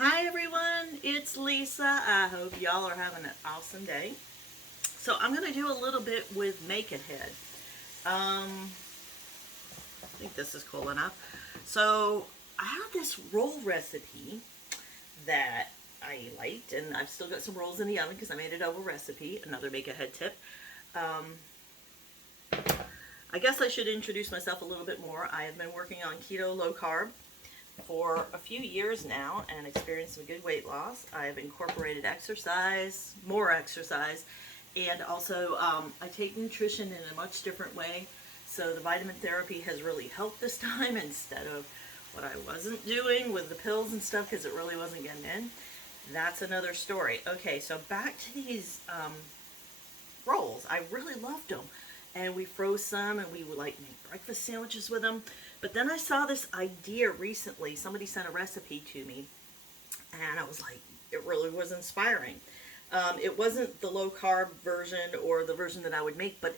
Hi everyone, it's Lisa. I hope y'all are having an awesome day. So I'm going to do a little bit with Make It Head. I think this is cool enough. So I have this roll recipe that I liked, and I've still got some rolls in the oven because I made it over recipe. Another Make It Head tip. Um, I guess I should introduce myself a little bit more. I have been working on keto low carb for a few years now and experienced some good weight loss. I've incorporated exercise, more exercise, and also I take nutrition in a much different way. So the vitamin therapy has really helped this time instead of what I wasn't doing with the pills and stuff because it really wasn't getting in. That's another story. Okay, so back to these rolls. I really loved them. And we froze some and we would like make breakfast sandwiches with them. But then I saw this idea recently. Somebody sent a recipe to me and I was like, it really was inspiring. It wasn't the low carb version or the version that I would make, but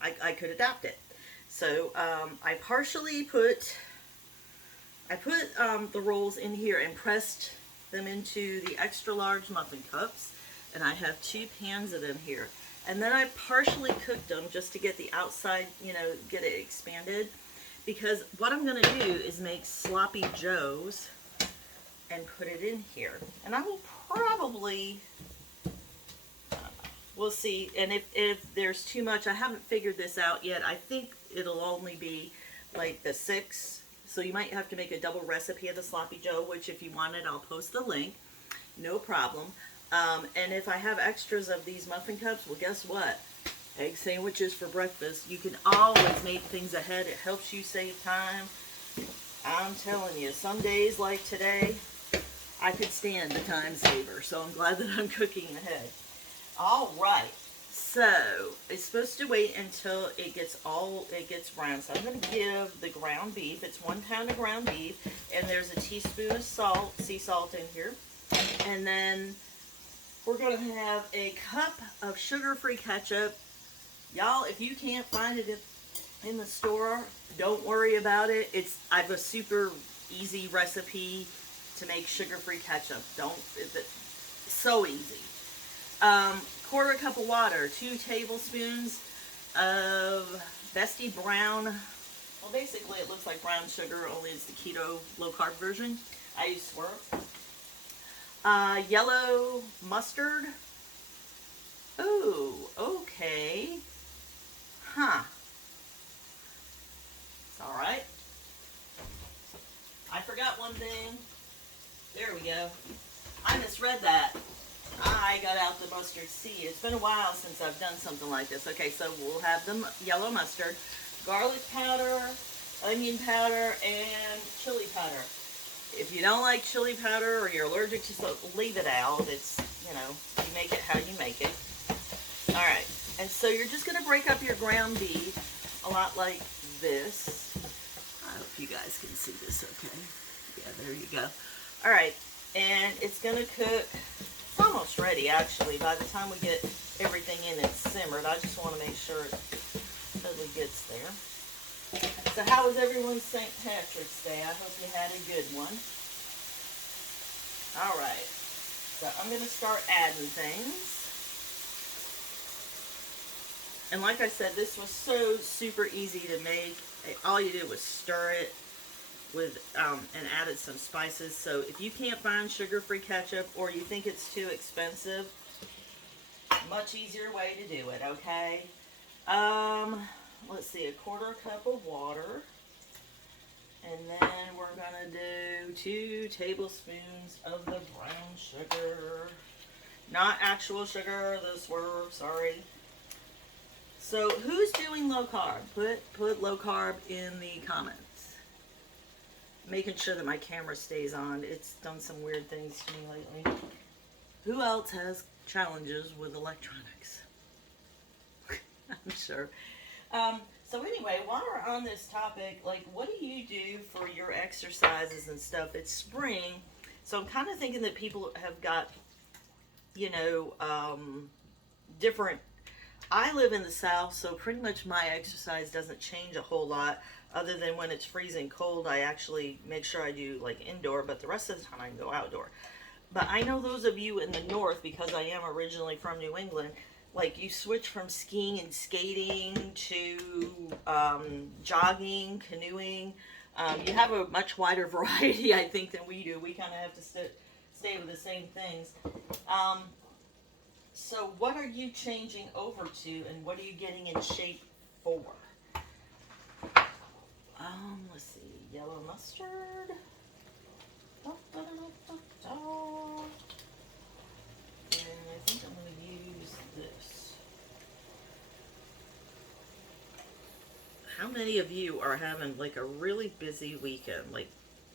I could adapt it. So I partially put the rolls in here and pressed them into the extra large muffin cups, and I have 2 pans of them here. And then I partially cooked them just to get the outside, get it expanded. Because what I'm going to do is make sloppy joes and put it in here. And I will probably, we'll see. And if there's too much, I haven't figured this out yet. I think it'll only be like the 6. So you might have to make a double recipe of the sloppy joe, which if you want it, I'll post the link. No problem. And if I have extras of these muffin cups, well, guess what? Egg sandwiches for breakfast. You can always make things ahead. It helps you save time. I'm telling you, some days like today, I could stand the time saver. So I'm glad that I'm cooking ahead. All right. So it's supposed to wait until it gets brown. So I'm going to give the ground beef. It's 1 pound of ground beef, and there's a teaspoon of salt, sea salt in here, and then we're going to have a cup of sugar-free ketchup. Y'all, if you can't find it in the store, don't worry about it. I have a super easy recipe to make sugar-free ketchup. It's so easy. 1/4 cup of water, 2 tablespoons of Bestie Brown. Well, basically it looks like brown sugar, only it's the keto low-carb version. I use Swerve. Yellow mustard. Oh, okay. Huh. It's all right. I forgot one thing. There we go. I misread that. I got out the mustard seed. It's been a while since I've done something like this. Okay, so we'll have the yellow mustard, garlic powder, onion powder, and chili powder. If you don't like chili powder or you're allergic to salt, leave it out. It's, you make it how you make it. All right, and so you're just going to break up your ground beef a lot like this. I hope you guys can see this okay. Yeah, there you go. All right, and it's going to cook. It's almost ready, actually. By the time we get everything in, it's simmered. I just want to make sure it totally gets there. So how was everyone's St. Patrick's Day? I hope you had a good one. All right. So I'm going to start adding things. And like I said, this was so super easy to make. All you did was stir it with and added some spices. So if you can't find sugar-free ketchup or you think it's too expensive, much easier way to do it, okay? Let's see, 1/4 cup of water. And then we're going to do 2 tablespoons of the brown sugar. Not actual sugar, the Swerve, sorry. So who's doing low carb? Put low carb in the comments. Making sure that my camera stays on. It's done some weird things to me lately. Who else has challenges with electronics? I'm sure. So anyway, while we're on this topic, like, what do you do for your exercises and stuff? It's spring, so I'm kind of thinking that people have got, different. I live in the South, so pretty much my exercise doesn't change a whole lot Other than when it's freezing cold, I actually make sure I do like indoor, but the rest of the time I can go outdoor. But I know those of you in the north, because I am originally from New England, like you switch from skiing and skating to jogging, canoeing. You have a much wider variety, I think, than we do. We kind of have to stay with the same things. Um, so, what are you changing over to, and what are you getting in shape for? Let's see, yellow mustard. Da, da, da, da, da. And I think I'm going to use this. How many of you are having like a really busy weekend, like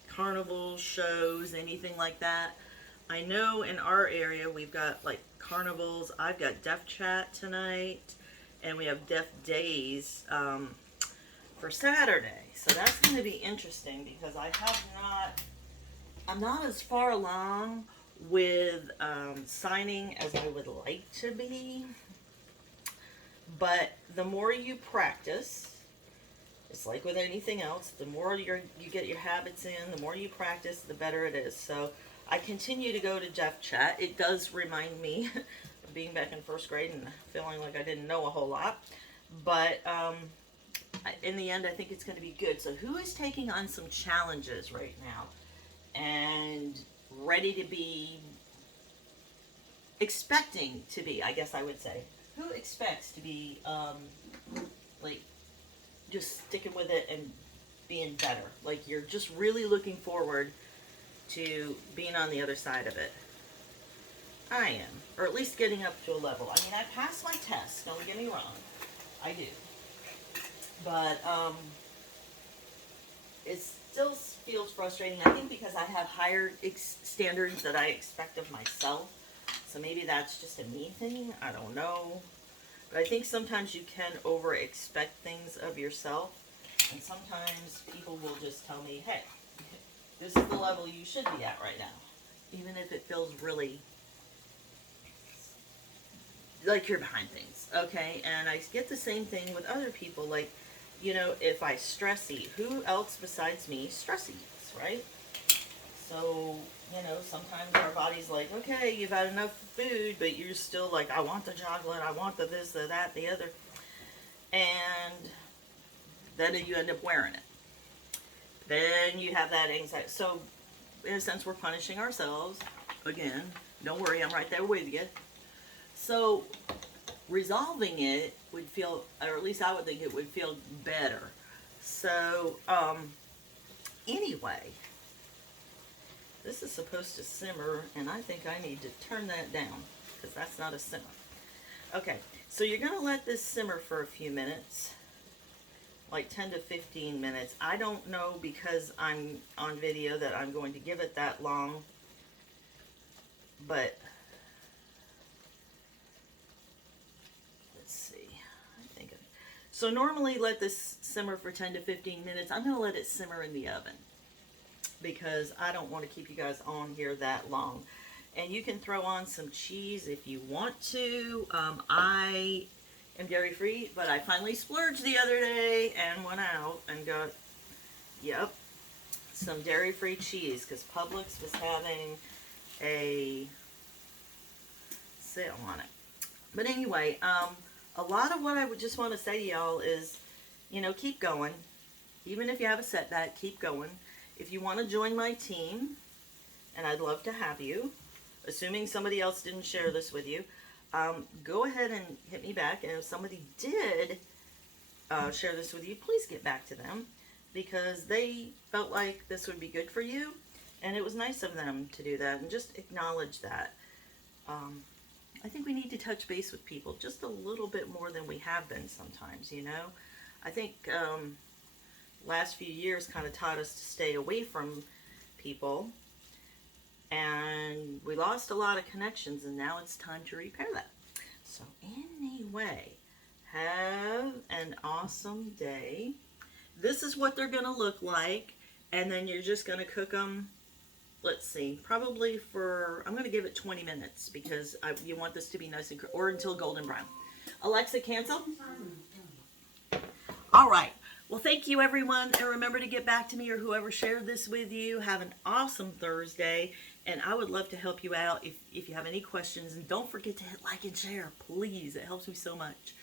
carnival shows, anything like that? I know in our area we've got like carnivals. I've got Deaf Chat tonight, and we have Deaf Days for Saturday. So that's going to be interesting because I'm not as far along with signing as I would like to be. But the more you practice, it's like with anything else, the more you get your habits in, the more you practice, the better it is. So I continue to go to Deaf Chat. It does remind me of being back in first grade and feeling like I didn't know a whole lot. But in the end, I think it's going to be good. So who is taking on some challenges right now and ready to be, expecting to be, I guess I would say. Who expects to be, like, just sticking with it and being better? Like, you're just really looking forward to being on the other side of it. I am. Or at least getting up to a level. I mean, I passed my test. Don't get me wrong. I do. But, it still feels frustrating. I think because I have higher standards that I expect of myself. So maybe that's just a me thing. I don't know. But I think sometimes you can over expect things of yourself. And sometimes people will just tell me, hey, this is the level you should be at right now. Even if it feels really like you're behind things. Okay? And I get the same thing with other people. Like, you know, if I stress eat, who else besides me stress eats, right? So, you know, sometimes our body's like, okay, you've had enough food, but you're still like, I want the chocolate, I want the this, the that, the other. And then you end up wearing it. Then you have that anxiety. So, in a sense, we're punishing ourselves. Again, don't worry, I'm right there with you. So, resolving it would feel, or at least I would think it would feel better. So, anyway, this is supposed to simmer, and I think I need to turn that down, because that's not a simmer. Okay, so you're going to let this simmer for a few minutes, like 10 to 15 minutes. I don't know, because I'm on video, that I'm going to give it that long, but let's see. So normally let this simmer for 10 to 15 minutes. I'm going to let it simmer in the oven, because I don't want to keep you guys on here that long. And you can throw on some cheese if you want to. I am dairy free, but I finally splurged the other day and went out and got, yep, some dairy free cheese, because Publix was having a sale on it. But anyway, a lot of what I would just want to say to y'all is, you know, keep going. Even if you have a setback, keep going. If you want to join my team, and I'd love to have you, assuming somebody else didn't share this with you, go ahead and hit me back. And if somebody did share this with you, please get back to them, because they felt like this would be good for you. And it was nice of them to do that, and just acknowledge that. I think we need to touch base with people just a little bit more than we have been sometimes, you know. I think last few years kind of taught us to stay away from people, and we lost a lot of connections, and now it's time to repair that. So anyway, have an awesome day. This is what they're going to look like, and then you're just going to cook them, let's see, probably for, I'm going to give it 20 minutes, because you want this to be nice and, or until golden brown. Alexa, cancel. All right. Well, thank you, everyone. And remember to get back to me or whoever shared this with you. Have an awesome Thursday. And I would love to help you out if you have any questions. And don't forget to hit like and share, please. It helps me so much.